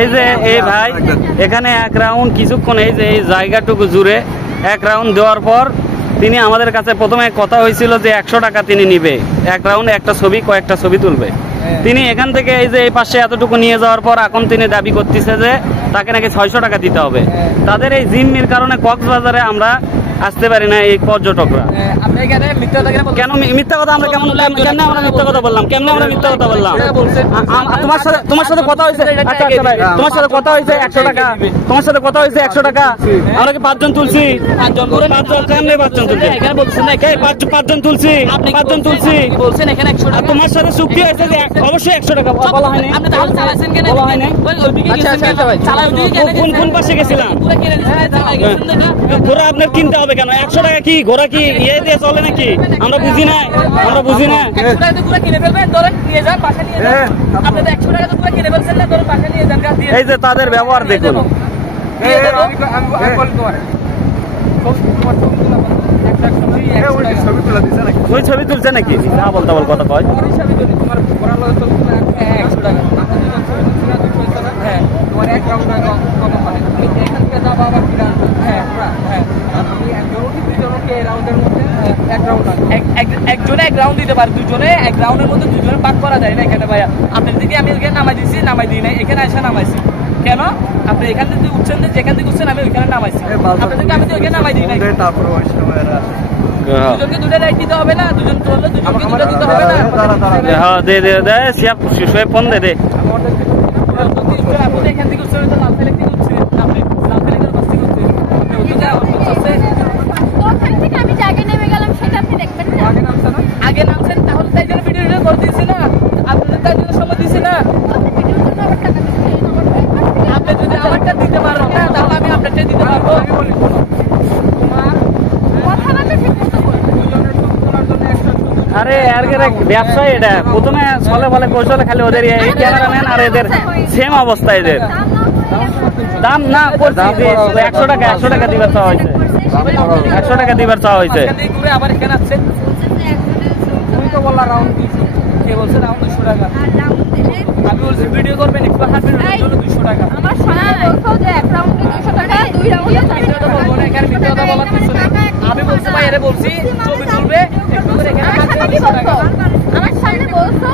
এই যে এই ভাই এখানে এক রাউন্ড কিছুক্ষণ এই যে এই জায়গাটুকু জুড়ে এক রাউন্ড দেওয়ার পর তিনি আমাদের কাছে প্রথমে কথা হয়েছিল যে 100 টাকা তিনি নিবে, এক রাউন্ড একটা ছবি কয়েকটা ছবি তুলবে। তিনি এখান থেকে এই যে এই পাশে এতটুকু নিয়ে যাওয়ার পর এখন তিনি দাবি করতেছে যে তাকে নাকি 600 টাকা দিতে হবে। তাদের এই জিম্মির কারণে কক্সবাজারে আমরা আসতে পারি না এই পর্যটকরা। কেন মিথ্যা কথা? আমরা কেমন কেমনে আমরা মিথ্যা কথা বললাম? কেমনে আমরা মিথ্যা কথা বললাম? তোমার সাথে কথা হয়েছে, তোমার সাথে কথা হয়েছে 100 টাকা, তোমার সাথে কথা হয়েছে 100 টাকা। আমরা কি 5 জন তুলছি? 5 জন কেমনে 5 জন তুলছি? এখানে বলছেন না কে 5 জন তুলছি? 5 জন তুলছি বলছেন এখানে 100 টাকা। তোমার সাথে চুক্তি হয়েছে যে অবশ্যই 100 টাকা বলা হয়নি। আপনি তাহলে চালাছেন কেন? বলা হয়নি। কোন পাশে গেছিলাম? ঘোড়া আপনার কিনতে হবে কেন? 100 টাকা কি ঘোড়া কি ইয়ে দিয়ে চলে নাকি? আমরা বুঝি না, আমরা বুঝি না। 100 টাকা তো পুরো কিনে ফেলবেন, ধরেন নিয়ে যান, পাশে নিয়ে যান। আপনি তো 100 টাকা তো পুরো কিনে ফেলছেন না, ধরেন পাশে নিয়ে যান। এই যে তাদের ব্যবহার দেখুন। ওই ছবি তুলছে নাকি? না বলতে বল কথা কয়। একজনে এক রাউন্ড দিতে পারে, দুজনে এক রাউন্ডের মধ্যে দুজনে পাক করা যায় না এখানে ভাইয়া। আপনার দিকে আমি এখানে নামাই দিচ্ছি, নামাই দিই না, এখানে এসে নামাইছি কেন? আপনি এখান থেকে উঠছেন, যেখান থেকে উঠছেন আমি ওইখানে নামাইছি, আপনাদেরকে আমি তো ওইখানে নামাই দিই না। দুজনকে দুটো রাইট দিতে হবে না? দুজন চললে দুজনকে দুটো দিতে হবে না? হ্যাঁ দে দে দে সিয়াপ শুয়ে ফোন দে দে। আপনি এখান থেকে উঠছেন তো লাল ফেলে থেকে উঠছেন, আপনি লাল ফেলে থেকে বসতে উঠছেন, ওখান থেকে আমি জায়গায় নেমে গেলাম, সেটা আপনি দেখবেন না। আগে নামছেন তাহলে তাই জন্য ভিডিও করে দিয়েছি না, আপনাদের তাই জন্য সময় দিয়েছি না। আপনি যদি আমারটা দিতে পারো না তাহলে আমি আপনারটাই দিতে পারবো। আরে ব্যবসা এটা প্রথমে চলে বলে কৌশলে খালি ওদের এই ক্যামেরাম্যান আর এদের সেম অবস্থা, এদের দাম না করছি 100 টাকা 100 টাকা দিবার চাওয়া হয়েছে, 100 টাকা দিবার চাওয়া হয়েছে। আবার এখানে আসছে তুমি তো বললা রাউন্ড দিয়েছি, কে বলছে রাউন্ড 200 টাকা? আমি বলছি ভিডিও করবেন একটু হাঁটবেন জন্য 200 টাকা। আমার শোনা বলছো যে এক রাউন্ডে 200 টাকা, দুই রাউন্ডে 400 টাকা বলবো না, এখানে মিথ্যা কথা বলার কিছু নেই। আমি বলছি ভাই এরে বলছি ছবি তুলবে একটু করে এখানে 200 টাকা। আমার সামনে বলছো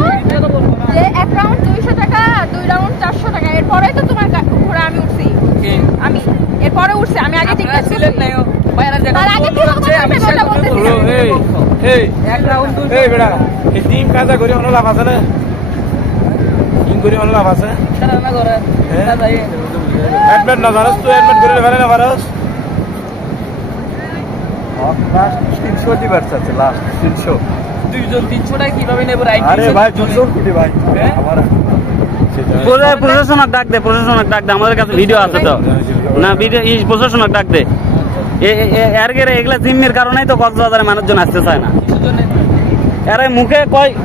যে এক রাউন্ড 200 টাকা, দুই রাউন্ড 400 টাকা। এরপরে তো তোমার ঘোড়া আমি উঠছি, আমি এরপরে উঠছি, আমি আগে ঠিক ছিলেন না ভাই। এরা যেটা বলছে আমি সেটা বলতেছি। এই এক রাউন্ড 200 এই বেটা এই টিম কাজা করে অন্য লাভ আছে না? টিম করে অন্য লাভ আছে সারা না করে না যাই অ্যাডমিট না জানাস তুই, অ্যাডমিট করে পারে না পারস। লাস্ট 300 দিবার আছে, লাস্ট 300 দুইজন 300 টাকা কিভাবে নেব? রাইট আরে ভাই 200 কি ভাই আমার প্রশাসনক ডাক দে, প্রশাসনক ডাক দে, আমাদের কাছে ভিডিও আছে তো না, ভিডিও প্রশাসনক ডাক দে। এগুলা জিম্মির কারণেই তো কক্সবাজারে মানুষজন আসতে চায় না। আরে মুখে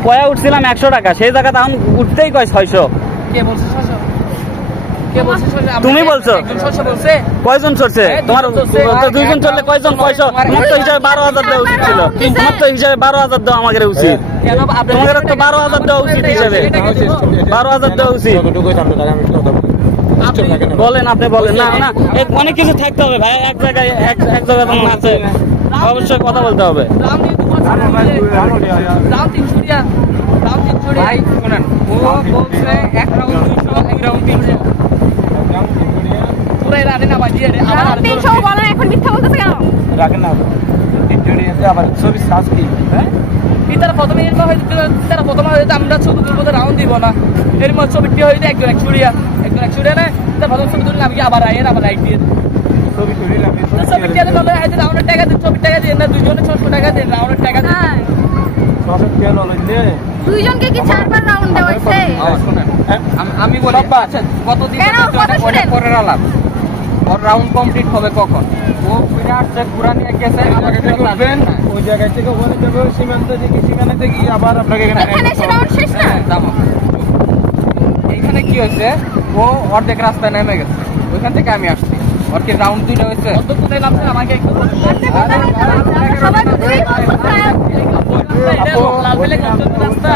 কয়া উঠছিলাম 100 টাকা, সেই জায়গা তখন উঠতেই কয় 600। কে বলছে 600? কে বলছে 600? তুমি বলছো। কয়জন চলছে তোমার? দুইজন চললে কয়জন? 600। তোমার তো হিসাবে 12,000 দেওয়া উচিত ছিল, তোমার তো হিসাবে 12,000 দেওয়া আমাদের উচিত, তোমাদের তো 12,000 দেওয়া উচিত, হিসাবে 12,000 দেওয়া উচিত। বলেন আপনি বলেন। না না অনেক কিছু থাকতে হবে ভাই, এক জায়গায় এক জায়গায় তোমার আছে, অবশ্যই কথা বলতে হবে। আমরা ছবি তুলবো তো রাউন্ড দিব না, এর মধ্যে ছবিটি হয়েছে একজন 100 না তার প্রথম ছবি তুললে আমি আবার রাইট দিয়ে ছবি তুলিলাম, রাউন্ডের টাকা দিন, ছবির টাকা দিন না, দুইজনে 600 টাকা দিন, রাউন্ডের টাকা দিন। দুইজনকে কি 4বার রাউন্ড দেওয়া হয়েছে? আমি বলি কত দিন পরের আলাপ, ওর রাউন্ড কমপ্লিট হবে কখন? ও ফিরে আসছে, ঘোরা নিয়ে গেছে, আমাকে দেখবেন ওই জায়গায় থেকে ওখানে যাবে সীমান্ত থেকে, সেখানে থেকে আবার আপনাকে এখানে এসে রাউন্ড শেষ না। এইখানে কি হয়েছে, ও অর্ধেক রাস্তায় নেমে গেছে, ওইখান থেকে আমি আসছি। ওর কি রাউন্ড দুইটা হয়েছে? কোথায় নামছে আমাকে একটু বলুন। সবাই তো দুই বলছে এটা লালবেলে গন্তব্য রাস্তা।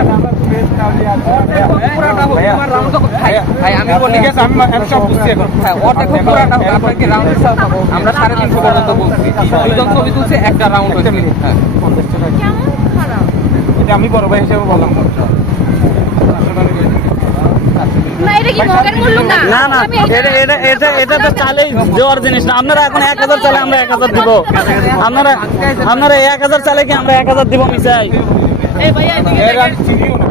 পুরাটা হোক, তোমার রাউন্ড তো ভাই ভাই আমি বলি ঠিক আছে, আমি সব বুঝছি এখন। হ্যাঁ ওর দেখো পুরাটা হোক, আপনার কি রাউন্ড আমরা 350 পর্যন্ত বলছি। দুইজন ছবি তুলছে, একটা রাউন্ড হয়েছে। হ্যাঁ কেমন খারাপ এটা আমি বড় ভাই হিসেবে বললাম। না, এটা কি মগের মূল্য না? না না, আমি এটা এটা তো চালেই দেওয়ার জিনিস না। আপনারা এখন 1000 চালে আমরা 1000 দিব। আপনারা 1000 চালে কি আমরা 1000 দিব মিশাই? এই ভাইয়া এদিকে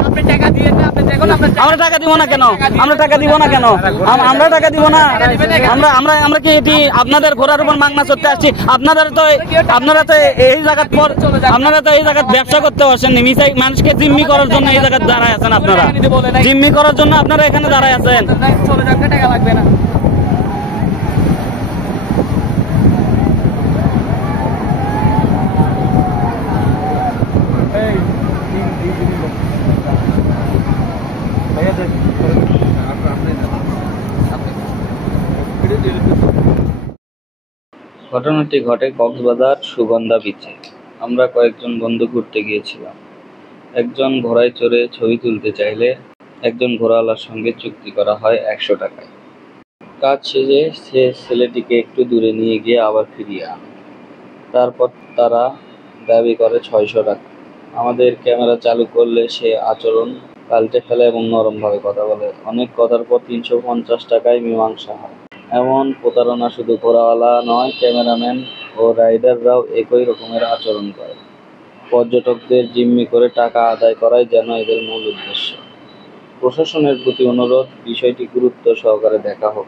আপনি টাকা দিয়ে না, আপনি দেখুন আমরা টাকা দিব না কেন? আমরা টাকা দিব না কেন? আমরা টাকা দিব না। আমরা কি এটি আপনাদের ঘোড়ার উপর মাগনা চড়তে আসছি? আপনারা তো এই জায়গা পর আপনারা তো এই জায়গা ব্যবসা করতে আসেননি। মিশাই মানুষকে জিম্মি করার জন্য এই জায়গায় দাঁড়ায় আছেন। আপনারা জিম্মি করার জন্য আপনারা এখানে দাঁড়ায় আছেন। চলে যাবে, টাকা লাগবে না। ঘটনাটি ঘটে কক্সবাজার সুগন্ধা বিচে। আমরা কয়েকজন বন্ধু ঘুরতে গিয়েছিলাম। একজন ঘোড়ায় চড়ে ছবি তুলতে চাইলে একজন ঘোড়াওয়ালার সঙ্গে চুক্তি করা হয় 100 টাকায়। কাজ শেষে সে ছেলেটিকে একটু দূরে নিয়ে গিয়ে আবার ফিরিয়ে আনে। তারপর তারা দাবি করে 600 টাকা। আমাদের ক্যামেরা চালু করলে সে আচরণ পাল্টে ফেলে এবং নরমভাবে কথা বলে। অনেক কথার পর 350 টাকায় মীমাংসা হয়। এমন প্রতারণা শুধু ঘোড়াওয়ালা নয়, ক্যামেরাম্যান ও রাইডাররাও একই রকমের আচরণ করে। পর্যটকদের জিম্মি করে টাকা আদায় করাই যেন এদের মূল উদ্দেশ্য। প্রশাসনের প্রতি অনুরোধ, বিষয়টি গুরুত্ব সহকারে দেখা হোক।